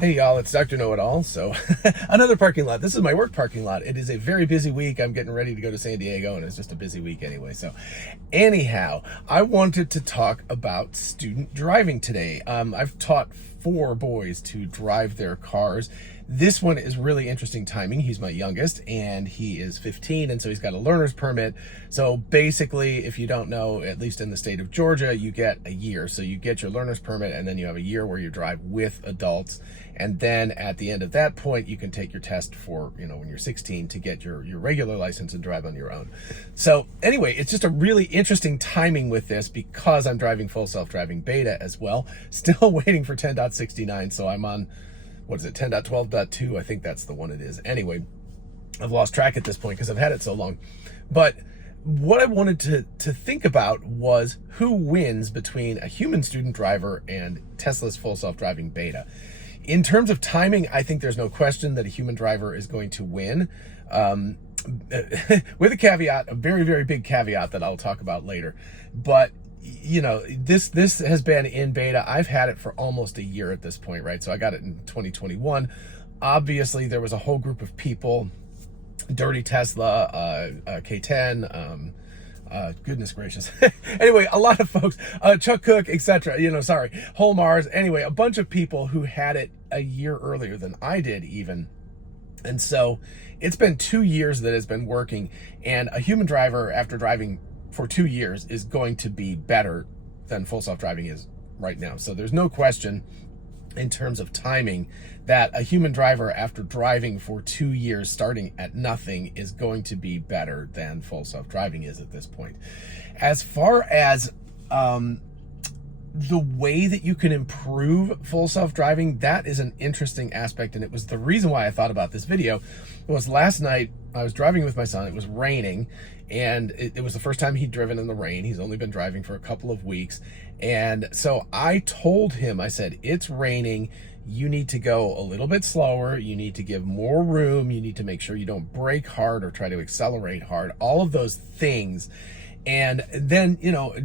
Hey y'all, it's Dr. Know-It-All. So another parking lot. This is my work parking lot. It is a very busy week. I'm getting ready to go to San Diego and it's just a busy week anyway. So anyhow, I wanted to talk about student driving today. I've taught 4 boys to drive their cars. This one is really interesting timing. He's my youngest and he is 15, and so he's got a learner's permit. So basically, if you don't know, at least in the state of Georgia, you get a year. So you get your learner's permit and then you have a year where you drive with adults. And then at the end of that point, you can take your test for, when you're 16 to get your regular license and drive on your own. So anyway, it's just a really interesting timing with this because I'm driving full self-driving beta as well. Still waiting for 10.69. So I'm on, 10.12.2? I think that's the one it is. Anyway, I've lost track at this point because I've had it so long. But what I wanted to think about was who wins between a human student driver and Tesla's full self-driving beta. In terms of timing, I think there's no question that a human driver is going to win. With a caveat, a very, very big caveat that I'll talk about later. But this has been in beta. I've had it for almost a year at this point, right? So I got it in 2021. Obviously, there was a whole group of people, Dirty Tesla, K10, goodness gracious. Anyway, a lot of folks, Chuck Cook, etc. Whole Mars. Anyway, a bunch of people who had it a year earlier than I did even. And so it's been 2 years that it's been working, and a human driver after driving for 2 years is going to be better than full self-driving is right now. So there's no question in terms of timing that a human driver after driving for 2 years starting at nothing is going to be better than full self-driving is at this point. As far as the way that you can improve full self-driving, that is an interesting aspect, and it was the reason why I thought about this video. Was last night I was driving with my son. It was raining, and it was the first time he'd driven in the rain. He's only been driving for a couple of weeks, and so I told him, I said, it's raining, you need to go a little bit slower, you need to give more room, you need to make sure you don't brake hard or try to accelerate hard, all of those things. And then,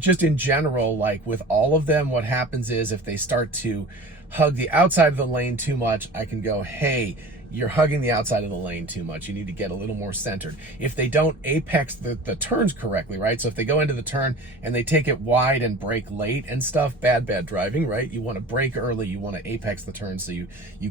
just in general, like with all of them, what happens is if they start to hug the outside of the lane too much, I can go, hey, you're hugging the outside of the lane too much. You need to get a little more centered. If they don't apex the turns correctly, right? So if they go into the turn and they take it wide and brake late and stuff, bad driving, right? You want to brake early. You want to apex the turn so you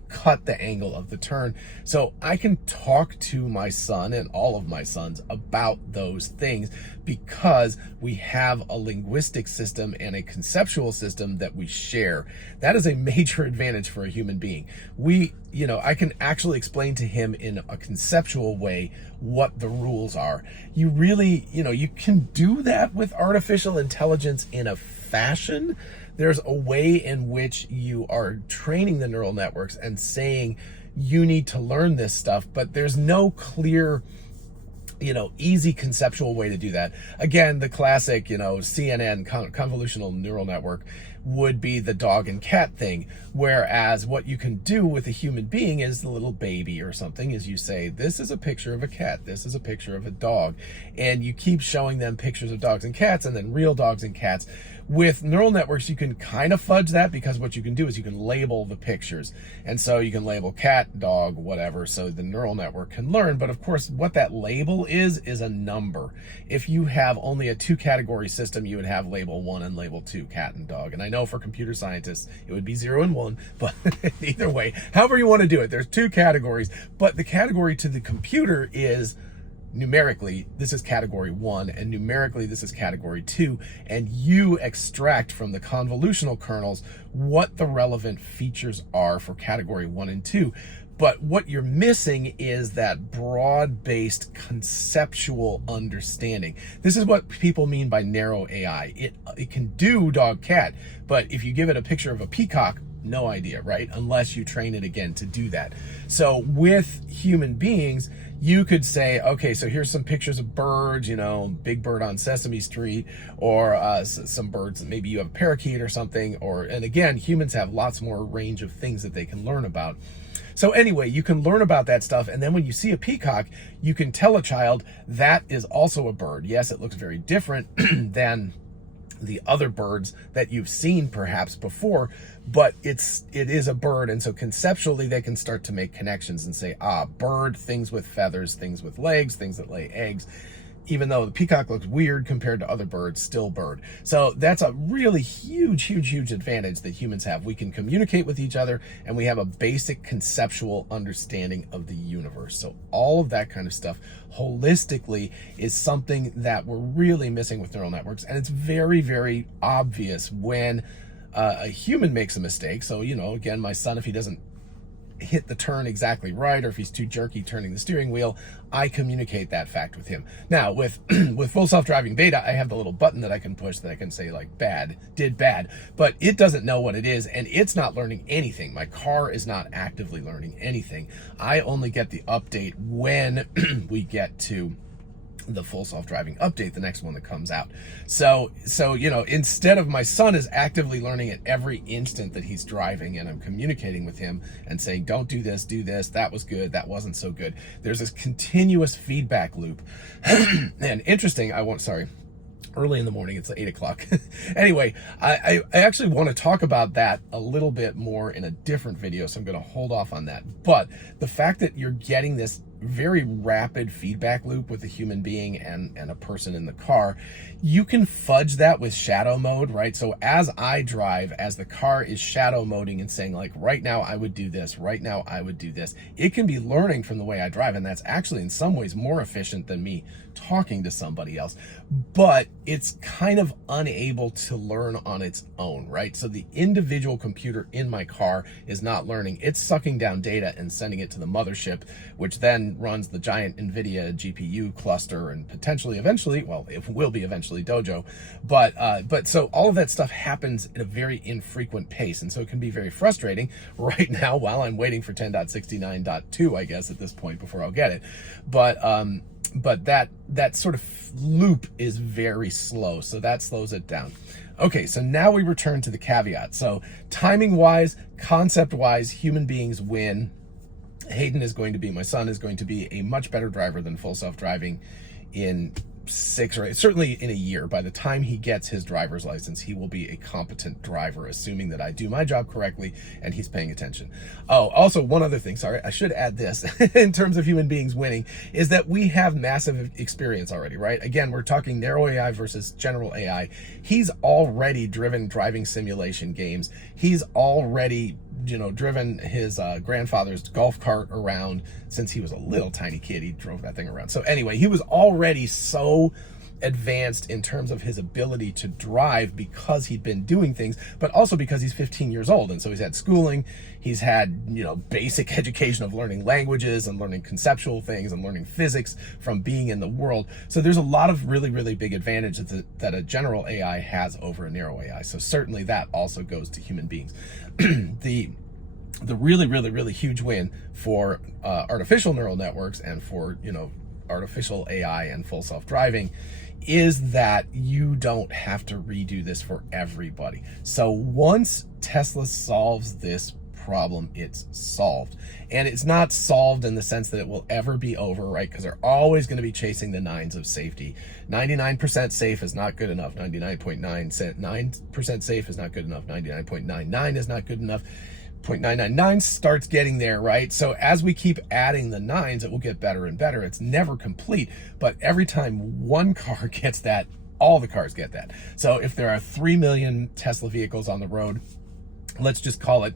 cut the angle of the turn. So I can talk to my son and all of my sons about those things because we have a linguistic system and a conceptual system that we share. That is a major advantage for a human being. I can actually explain to him in a conceptual way what the rules are. You really, you can do that with artificial intelligence in a fashion. There's a way in which you are training the neural networks and saying you need to learn this stuff, but there's no clear, easy conceptual way to do that. Again, the classic, CNN, convolutional neural network, would be the dog and cat thing. Whereas what you can do with a human being is the little baby or something is you say, this is a picture of a cat, this is a picture of a dog. And you keep showing them pictures of dogs and cats and then real dogs and cats. With neural networks, you can kind of fudge that because what you can do is you can label the pictures. And so you can label cat, dog, whatever, so the neural network can learn. But of course, what that label is a number. If you have only a 2-category system, you would have label 1 and label 2, cat and dog. And I know for computer scientists, it would be 0 and 1, but either way, however you want to do it, there's 2 categories. But the category to the computer is numerically, this is category 1, and numerically, this is category 2, and you extract from the convolutional kernels what the relevant features are for category 1 and 2. But what you're missing is that broad-based conceptual understanding. This is what people mean by narrow AI. It can do dog cat, but if you give it a picture of a peacock, no idea, right? Unless you train it again to do that. So with human beings, you could say, okay, so here's some pictures of birds, big bird on Sesame Street, or some birds, maybe you have a parakeet or something, and again, humans have lots more range of things that they can learn about. So anyway, you can learn about that stuff, and then when you see a peacock, you can tell a child that is also a bird. Yes, it looks very different than the other birds that you've seen perhaps before, but it is a bird, and so conceptually they can start to make connections and say, bird, things with feathers, things with legs, things that lay eggs. Even though the peacock looks weird compared to other birds, still bird. So that's a really huge advantage that humans have. We can communicate with each other, and we have a basic conceptual understanding of the universe. So all of that kind of stuff holistically is something that we're really missing with neural networks, and it's very obvious when a human makes a mistake. So, again, my son, if he doesn't hit the turn exactly right, or if he's too jerky turning the steering wheel, I communicate that fact with him. Now with full self-driving beta, I have the little button that I can push that I can say, like, did bad, but it doesn't know what it is, and it's not learning anything. My car is not actively learning anything. I only get the update when we get to the full self-driving update, the next one that comes out. So instead of my son is actively learning at every instant that he's driving, and I'm communicating with him and saying, don't do this, that was good, that wasn't so good. There's this continuous feedback loop. And interesting, early in the morning, it's 8 o'clock. Anyway, I actually want to talk about that a little bit more in a different video, so I'm going to hold off on that. But the fact that you're getting this very rapid feedback loop with a human being and a person in the car, you can fudge that with shadow mode, right? So as I drive, as the car is shadow moding and saying, like, right now I would do this, right now I would do this, it can be learning from the way I drive, and that's actually in some ways more efficient than me talking to somebody else. But it's kind of unable to learn on its own, right? So the individual computer in my car is not learning. It's sucking down data and sending it to the mothership, which then runs the giant NVIDIA GPU cluster, and potentially eventually, well, it will be eventually Dojo. But so all of that stuff happens at a very infrequent pace, and so it can be very frustrating right now while I'm waiting for 10.69.2, I guess, at this point, before I'll get it. But that sort of loop is very slow, so that slows it down. Okay, so now we return to the caveat. So timing-wise, concept-wise, human beings win. Hayden is going to be, my son is going to be a much better driver than full self-driving in 6 or 8, certainly in a year. By the time he gets his driver's license, he will be a competent driver, assuming that I do my job correctly and he's paying attention. Oh, also one other thing, sorry, I should add this in terms of human beings winning, is that we have massive experience already, right? Again, we're talking narrow AI versus general AI. He's already driven driving simulation games. He's already driven his grandfather's golf cart around since he was a little tiny kid. He drove that thing around. So anyway, he was already so advanced in terms of his ability to drive because he'd been doing things, but also because he's 15 years old. And so he's had schooling, he's had, basic education of learning languages and learning conceptual things and learning physics from being in the world. So there's a lot of really big advantages that a general AI has over a narrow AI. So certainly that also goes to human beings. The really huge win for artificial neural networks and for, artificial AI and full self-driving is that you don't have to redo this for everybody. So once Tesla solves this problem, it's solved. And it's not solved in the sense that it will ever be over, right? Because they're always going to be chasing the nines of safety. 99% safe is not good enough. 99.9% safe is not good enough. 99.99 is not good enough. 0.999 starts getting there, right? So as we keep adding the nines, it will get better and better. It's never complete, but every time one car gets that, all the cars get that. So if there are 3 million Tesla vehicles on the road, let's just call it,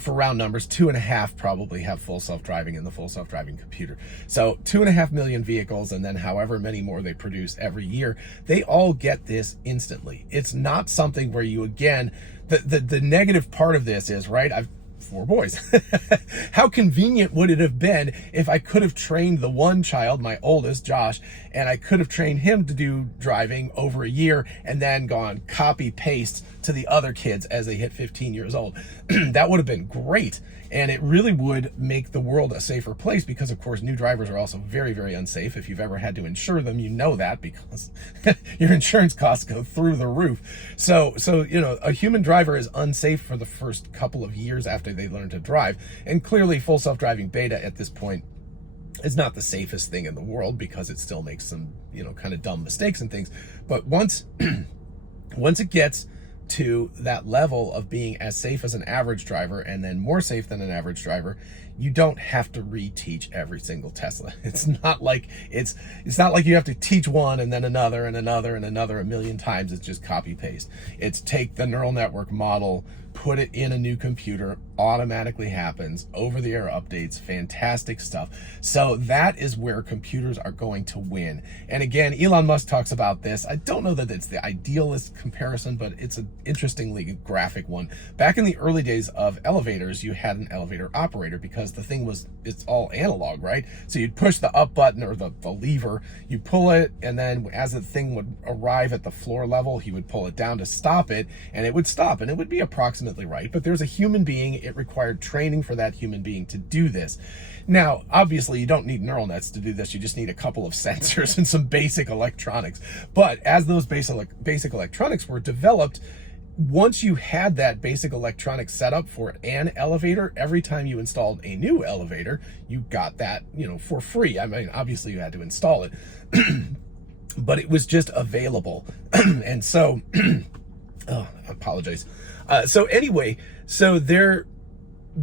for round numbers, 2.5 probably have full self-driving in the full self-driving computer. So 2.5 million vehicles, and then however many more they produce every year, they all get this instantly. It's not something where you, again, the negative part of this is, right, I've 4 boys. How convenient would it have been if I could have trained the one child, my oldest, Josh, and I could have trained him to do driving over a year and then gone copy paste to the other kids as they hit 15 years old. That would have been great. And it really would make the world a safer place because, of course, new drivers are also very unsafe. If you've ever had to insure them, you know that because your insurance costs go through the roof. So a human driver is unsafe for the first couple of years after they learn to drive. And clearly, full self-driving beta at this point is not the safest thing in the world because it still makes some, kind of dumb mistakes and things. But once Once it gets to that level of being as safe as an average driver and then more safe than an average driver, you don't have to reteach every single Tesla. It's not like you have to teach one and then another and another and another a million times. It's just copy paste. It's take the neural network model, put it in a new computer, automatically happens, over-the-air updates, fantastic stuff. So that is where computers are going to win. And again, Elon Musk talks about this. I don't know that it's the idealist comparison, but it's an interestingly graphic one. Back in the early days of elevators, you had an elevator operator because the thing it's all analog, right? So you'd push the up button or the lever, you pull it, and then as the thing would arrive at the floor level, he would pull it down to stop it, and it would stop, and it would be approximately right, but there's a human being. It required training for that human being to do this. Now, obviously, you don't need neural nets to do this. You just need a couple of sensors and some basic electronics. But as those basic electronics were developed, once you had that basic electronic setup for an elevator, every time you installed a new elevator, you got that, for free. I mean, obviously you had to install it, but it was just available. And so, oh, I apologize. So anyway,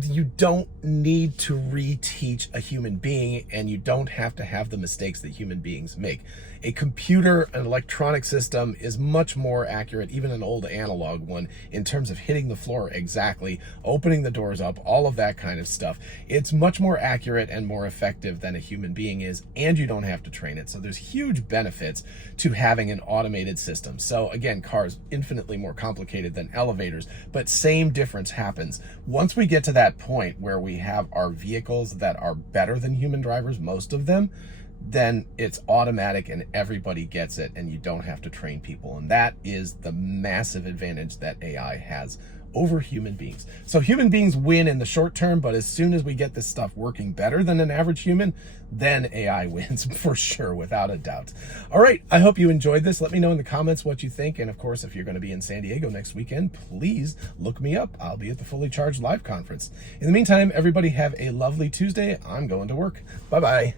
you don't need to reteach a human being, and you don't have to have the mistakes that human beings make. A computer, an electronic system is much more accurate, even an old analog one, in terms of hitting the floor exactly, opening the doors up, all of that kind of stuff. It's much more accurate and more effective than a human being is, and you don't have to train it. So there's huge benefits to having an automated system. So again, cars infinitely more complicated than elevators, but same difference happens. Once we get to that point where we have our vehicles that are better than human drivers, most of them, then it's automatic and everybody gets it, and you don't have to train people. And that is the massive advantage that AI has over human beings. So human beings win in the short term, but as soon as we get this stuff working better than an average human, then AI wins for sure, without a doubt. All right, I hope you enjoyed this. Let me know in the comments what you think. And of course, if you're going to be in San Diego next weekend, please look me up. I'll be at the Fully Charged Live Conference. In the meantime, everybody have a lovely Tuesday. I'm going to work. Bye-bye.